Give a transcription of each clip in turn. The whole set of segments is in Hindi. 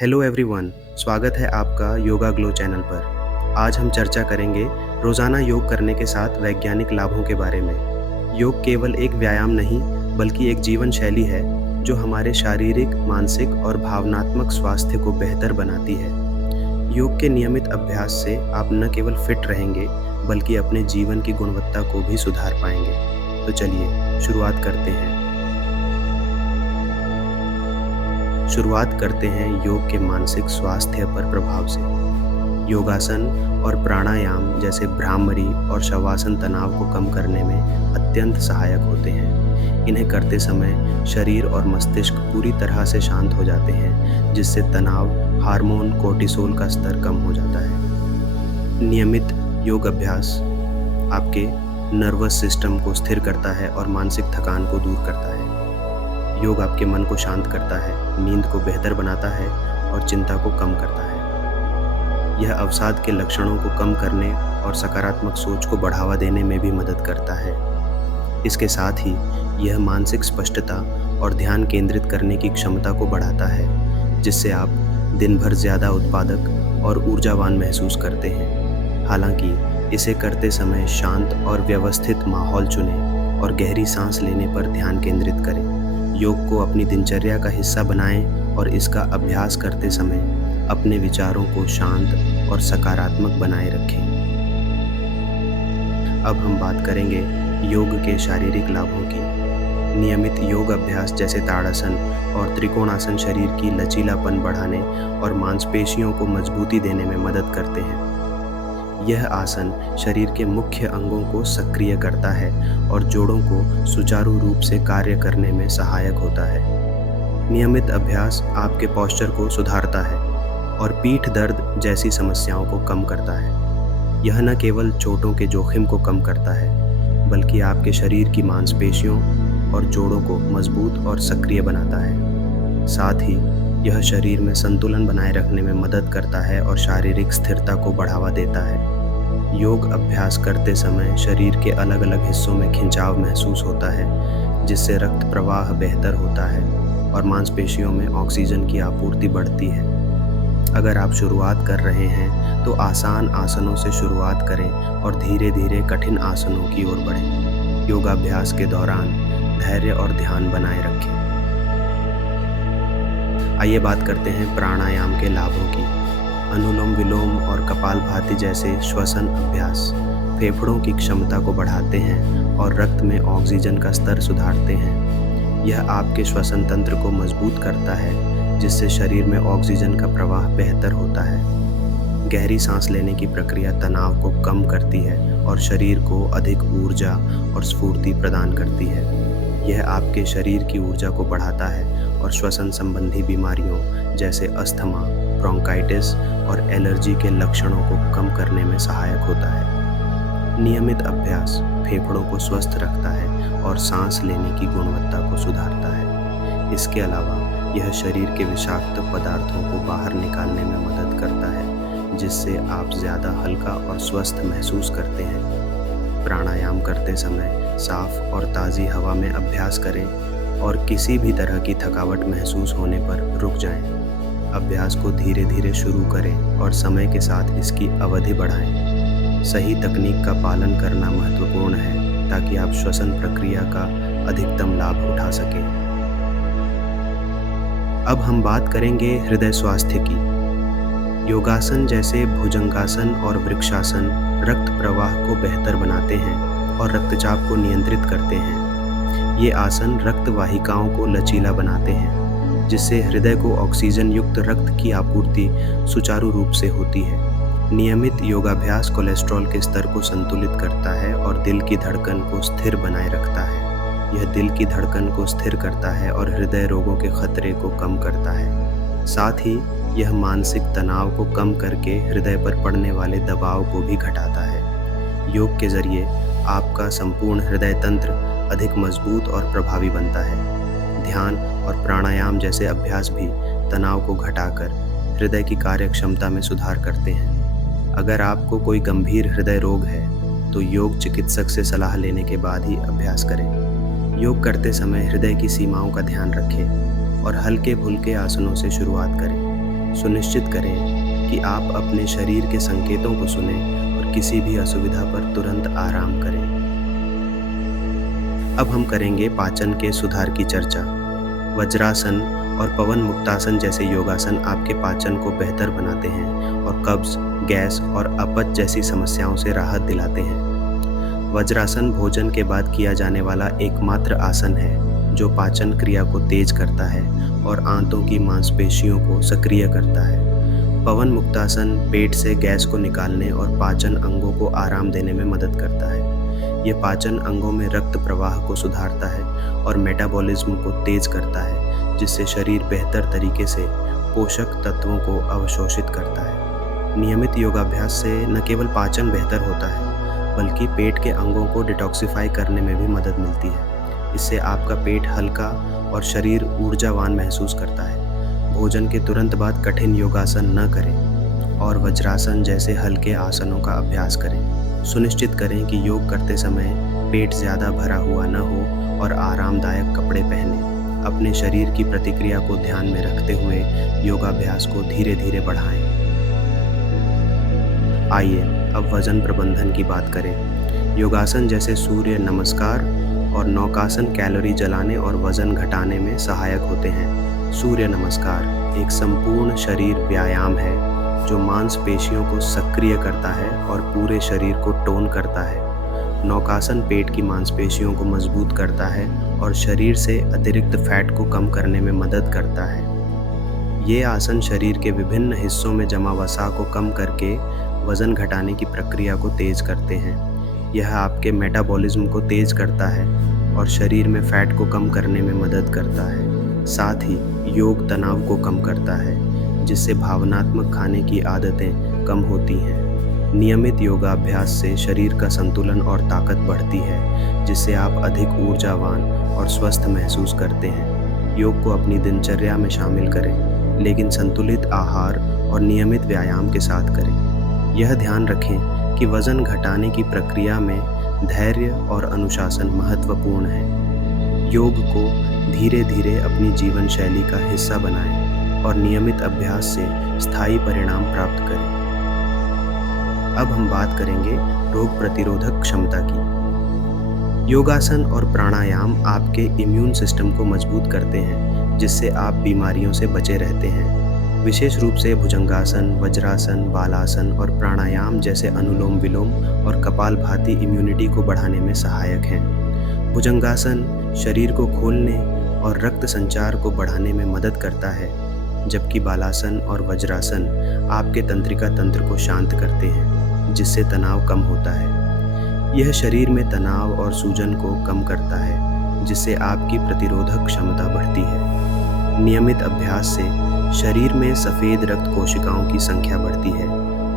हेलो एवरीवन, स्वागत है आपका योगा ग्लो चैनल पर। आज हम चर्चा करेंगे रोज़ाना योग करने के साथ वैज्ञानिक लाभों के बारे में। योग केवल एक व्यायाम नहीं, बल्कि एक जीवन शैली है जो हमारे शारीरिक, मानसिक और भावनात्मक स्वास्थ्य को बेहतर बनाती है। योग के नियमित अभ्यास से आप न केवल फिट रहेंगे, बल्कि अपने जीवन की गुणवत्ता को भी सुधार पाएंगे। तो चलिए शुरुआत करते हैं योग के मानसिक स्वास्थ्य पर प्रभाव से। योगासन और प्राणायाम जैसे भ्रामरी और शवासन तनाव को कम करने में अत्यंत सहायक होते हैं। इन्हें करते समय शरीर और मस्तिष्क पूरी तरह से शांत हो जाते हैं, जिससे तनाव हार्मोन कोर्टिसोल का स्तर कम हो जाता है। नियमित योग अभ्यास आपके नर्वस सिस्टम को स्थिर करता है और मानसिक थकान को दूर करता है। योग आपके मन को शांत करता है, नींद को बेहतर बनाता है और चिंता को कम करता है। यह अवसाद के लक्षणों को कम करने और सकारात्मक सोच को बढ़ावा देने में भी मदद करता है। इसके साथ ही यह मानसिक स्पष्टता और ध्यान केंद्रित करने की क्षमता को बढ़ाता है, जिससे आप दिन भर ज़्यादा उत्पादक और ऊर्जावान महसूस करते हैं। हालांकि इसे करते समय शांत और व्यवस्थित माहौल चुनें और गहरी सांस लेने पर ध्यान केंद्रित करें। योग को अपनी दिनचर्या का हिस्सा बनाएं और इसका अभ्यास करते समय अपने विचारों को शांत और सकारात्मक बनाए रखें। अब हम बात करेंगे योग के शारीरिक लाभों की। नियमित योग अभ्यास जैसे ताड़ासन और त्रिकोणासन शरीर की लचीलापन बढ़ाने और मांसपेशियों को मजबूती देने में मदद करते हैं। यह आसन शरीर के मुख्य अंगों को सक्रिय करता है और जोड़ों को सुचारू रूप से कार्य करने में सहायक होता है। नियमित अभ्यास आपके पोस्चर को सुधारता है और पीठ दर्द जैसी समस्याओं को कम करता है। यह न केवल चोटों के जोखिम को कम करता है, बल्कि आपके शरीर की मांसपेशियों और जोड़ों को मजबूत और सक्रिय बनाता है। साथ ही यह शरीर में संतुलन बनाए रखने में मदद करता है और शारीरिक स्थिरता को बढ़ावा देता है। योग अभ्यास करते समय शरीर के अलग अलग हिस्सों में खिंचाव महसूस होता है, जिससे रक्त प्रवाह बेहतर होता है और मांसपेशियों में ऑक्सीजन की आपूर्ति बढ़ती है। अगर आप शुरुआत कर रहे हैं तो आसान आसनों से शुरुआत करें और धीरे धीरे कठिन आसनों की ओर बढ़ें। योगाभ्यास के दौरान धैर्य और ध्यान बनाए रखें। आइए बात करते हैं प्राणायाम के लाभों की। अनुलोम विलोम और कपालभाति जैसे श्वसन अभ्यास फेफड़ों की क्षमता को बढ़ाते हैं और रक्त में ऑक्सीजन का स्तर सुधारते हैं। यह आपके श्वसन तंत्र को मजबूत करता है, जिससे शरीर में ऑक्सीजन का प्रवाह बेहतर होता है। गहरी सांस लेने की प्रक्रिया तनाव को कम करती है और शरीर को अधिक ऊर्जा और स्फूर्ति प्रदान करती है। यह आपके शरीर की ऊर्जा को बढ़ाता है और श्वसन संबंधी बीमारियों जैसे अस्थमा, ब्रोंकाइटिस और एलर्जी के लक्षणों को कम करने में सहायक होता है। नियमित अभ्यास फेफड़ों को स्वस्थ रखता है और सांस लेने की गुणवत्ता को सुधारता है। इसके अलावा यह शरीर के विषाक्त पदार्थों को बाहर निकालने में मदद करता है, जिससे आप ज़्यादा हल्का और स्वस्थ महसूस करते हैं। प्राणायाम करते समय साफ और ताज़ी हवा में अभ्यास करें और किसी भी तरह की थकावट महसूस होने पर रुक जाएं। अभ्यास को धीरे धीरे शुरू करें और समय के साथ इसकी अवधि बढ़ाएं। सही तकनीक का पालन करना महत्वपूर्ण है ताकि आप श्वसन प्रक्रिया का अधिकतम लाभ उठा सकें। अब हम बात करेंगे हृदय स्वास्थ्य की। योगासन जैसे भुजंगासन और वृक्षासन रक्त प्रवाह को बेहतर बनाते हैं और रक्तचाप को नियंत्रित करते हैं। ये आसन रक्त वाहिकाओं को लचीला बनाते हैं, जिससे हृदय को ऑक्सीजन युक्त रक्त की आपूर्ति सुचारू रूप से होती है। नियमित योगाभ्यास कोलेस्ट्रॉल के स्तर को संतुलित करता है और दिल की धड़कन को स्थिर बनाए रखता है। यह दिल की धड़कन को स्थिर करता है और हृदय रोगों के खतरे को कम करता है। साथ ही यह मानसिक तनाव को कम करके हृदय पर पड़ने वाले दबाव को भी घटाता है। योग के जरिए आपका संपूर्ण हृदय तंत्र अधिक मजबूत और प्रभावी बनता है। ध्यान और प्राणायाम जैसे अभ्यास भी तनाव को घटाकर हृदय की कार्यक्षमता में सुधार करते हैं। अगर आपको कोई गंभीर हृदय रोग है तो योग चिकित्सक से सलाह लेने के बाद ही अभ्यास करें। योग करते समय हृदय की सीमाओं का ध्यान रखें और हल्के फुल्के आसनों से शुरुआत करें। सुनिश्चित करें कि आप अपने शरीर के संकेतों को सुनें और किसी भी असुविधा पर तुरंत आराम करें। अब हम करेंगे पाचन के सुधार की चर्चा। वज्रासन और पवन मुक्तासन जैसे योगासन आपके पाचन को बेहतर बनाते हैं और कब्ज, गैस और अपच जैसी समस्याओं से राहत दिलाते हैं। वज्रासन भोजन के बाद किया जाने वाला एकमात्र आसन है जो पाचन क्रिया को तेज करता है और आंतों की मांसपेशियों को सक्रिय करता है। पवन मुक्तासन पेट से गैस को निकालने और पाचन अंगों को आराम देने में मदद करता है। यह पाचन अंगों में रक्त प्रवाह को सुधारता है और मेटाबॉलिज्म को तेज करता है, जिससे शरीर बेहतर तरीके से पोषक तत्वों को अवशोषित करता है। नियमित योगाभ्यास से न केवल पाचन बेहतर होता है, बल्कि पेट के अंगों को डिटॉक्सिफाई करने में भी मदद मिलती है। इससे आपका पेट हल्का और शरीर ऊर्जावान महसूस करता है। भोजन के तुरंत बाद कठिन योगासन न करें और वज्रासन जैसे हल्के आसनों का अभ्यास करें। सुनिश्चित करें कि योग करते समय पेट ज़्यादा भरा हुआ न हो और आरामदायक कपड़े पहनें। अपने शरीर की प्रतिक्रिया को ध्यान में रखते हुए योगाभ्यास को धीरे धीरे बढ़ाएं। आइए अब वजन प्रबंधन की बात करें। योगासन जैसे सूर्य नमस्कार और नौकासन कैलोरी जलाने और वजन घटाने में सहायक होते हैं। सूर्य नमस्कार एक संपूर्ण शरीर व्यायाम है जो मांसपेशियों को सक्रिय करता है और पूरे शरीर को टोन करता है। नौकासन पेट की मांसपेशियों को मजबूत करता है और शरीर से अतिरिक्त फैट को कम करने में मदद करता है। ये आसन शरीर के विभिन्न हिस्सों में जमा वसा को कम करके वजन घटाने की प्रक्रिया को तेज करते हैं। यह आपके मेटाबॉलिज्म को तेज करता है और शरीर में फैट को कम करने में मदद करता है। साथ ही योग तनाव को कम करता है, जिससे भावनात्मक खाने की आदतें कम होती हैं। नियमित योगाभ्यास से शरीर का संतुलन और ताकत बढ़ती है, जिससे आप अधिक ऊर्जावान और स्वस्थ महसूस करते हैं। योग को अपनी दिनचर्या में शामिल करें, लेकिन संतुलित आहार और नियमित व्यायाम के साथ करें। यह ध्यान रखें कि वजन घटाने की प्रक्रिया में धैर्य और अनुशासन महत्वपूर्ण है। योग को धीरे धीरे अपनी जीवन शैली का हिस्सा बनाएं और नियमित अभ्यास से स्थायी परिणाम प्राप्त करें। अब हम बात करेंगे रोग प्रतिरोधक क्षमता की। योगासन और प्राणायाम आपके इम्यून सिस्टम को मजबूत करते हैं, जिससे आप बीमारियों से बचे रहते हैं। विशेष रूप से भुजंगासन, वज्रासन, बालासन और प्राणायाम जैसे अनुलोम विलोम और कपालभाति इम्यूनिटी को बढ़ाने में सहायक हैं। भुजंगासन शरीर को खोलने और रक्त संचार को बढ़ाने में मदद करता है, जबकि बालासन और वज्रासन आपके तंत्रिका तंत्र को शांत करते हैं, जिससे तनाव कम होता है। यह शरीर में तनाव और सूजन को कम करता है, जिससे आपकी प्रतिरोधक क्षमता बढ़ती है। नियमित अभ्यास से शरीर में सफ़ेद रक्त कोशिकाओं की संख्या बढ़ती है,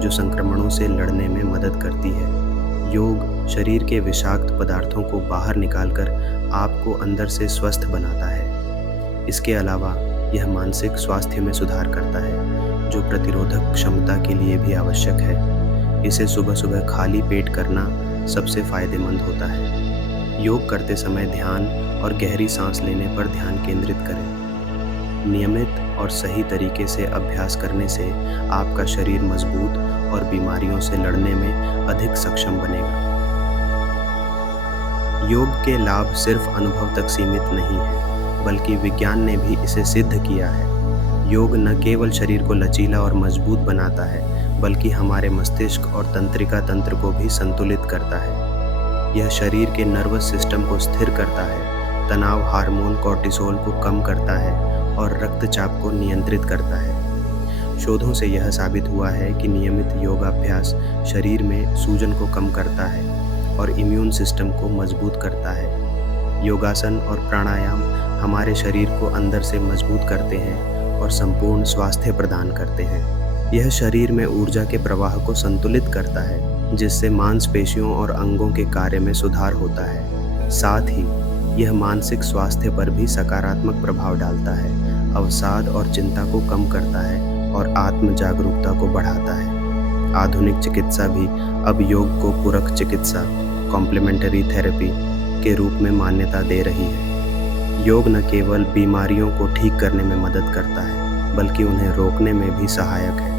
जो संक्रमणों से लड़ने में मदद करती है। योग शरीर के विषाक्त पदार्थों को बाहर निकालकर आपको अंदर से स्वस्थ बनाता है। इसके अलावा यह मानसिक स्वास्थ्य में सुधार करता है, जो प्रतिरोधक क्षमता के लिए भी आवश्यक है। इसे सुबह सुबह खाली पेट करना सबसे फायदेमंद होता है। योग करते समय ध्यान और गहरी सांस लेने पर ध्यान केंद्रित करें। नियमित और सही तरीके से अभ्यास करने से आपका शरीर मजबूत और बीमारियों से लड़ने में अधिक सक्षम बनेगा। योग के लाभ सिर्फ अनुभव तक सीमित नहीं है, बल्कि विज्ञान ने भी इसे सिद्ध किया है। योग न केवल शरीर को लचीला और मजबूत बनाता है, बल्कि हमारे मस्तिष्क और तंत्रिका तंत्र को भी संतुलित करता है। यह शरीर के नर्वस सिस्टम को स्थिर करता है, तनाव हार्मोन कॉर्टिसोल को कम करता है और रक्तचाप को नियंत्रित करता है। शोधों से यह साबित हुआ है कि नियमित योगाभ्यास शरीर में सूजन को कम करता है और इम्यून सिस्टम को मजबूत करता है। योगासन और प्राणायाम हमारे शरीर को अंदर से मजबूत करते हैं और संपूर्ण स्वास्थ्य प्रदान करते हैं। यह शरीर में ऊर्जा के प्रवाह को संतुलित करता है, जिससे मांसपेशियों और अंगों के कार्य में सुधार होता है। साथ ही यह मानसिक स्वास्थ्य पर भी सकारात्मक प्रभाव डालता है, अवसाद और चिंता को कम करता है और आत्म जागरूकता को बढ़ाता है। आधुनिक चिकित्सा भी अब योग को पूरक चिकित्सा कॉम्प्लीमेंट्री थेरेपी के रूप में मान्यता दे रही है। योग न केवल बीमारियों को ठीक करने में मदद करता है, बल्कि उन्हें रोकने में भी सहायक है।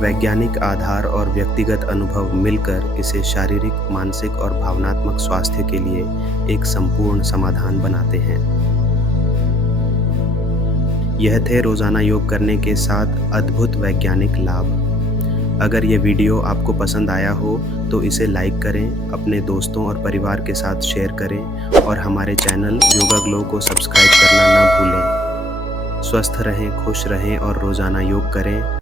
वैज्ञानिक आधार और व्यक्तिगत अनुभव मिलकर इसे शारीरिक, मानसिक और भावनात्मक स्वास्थ्य के लिए एक संपूर्ण समाधान बनाते हैं। यह थे रोज़ाना योग करने के 7 अद्भुत वैज्ञानिक लाभ। अगर ये वीडियो आपको पसंद आया हो तो इसे लाइक करें, अपने दोस्तों और परिवार के साथ शेयर करें और हमारे चैनल योगा ग्लो को सब्सक्राइब करना ना भूलें। स्वस्थ रहें, खुश रहें और रोज़ाना योग करें।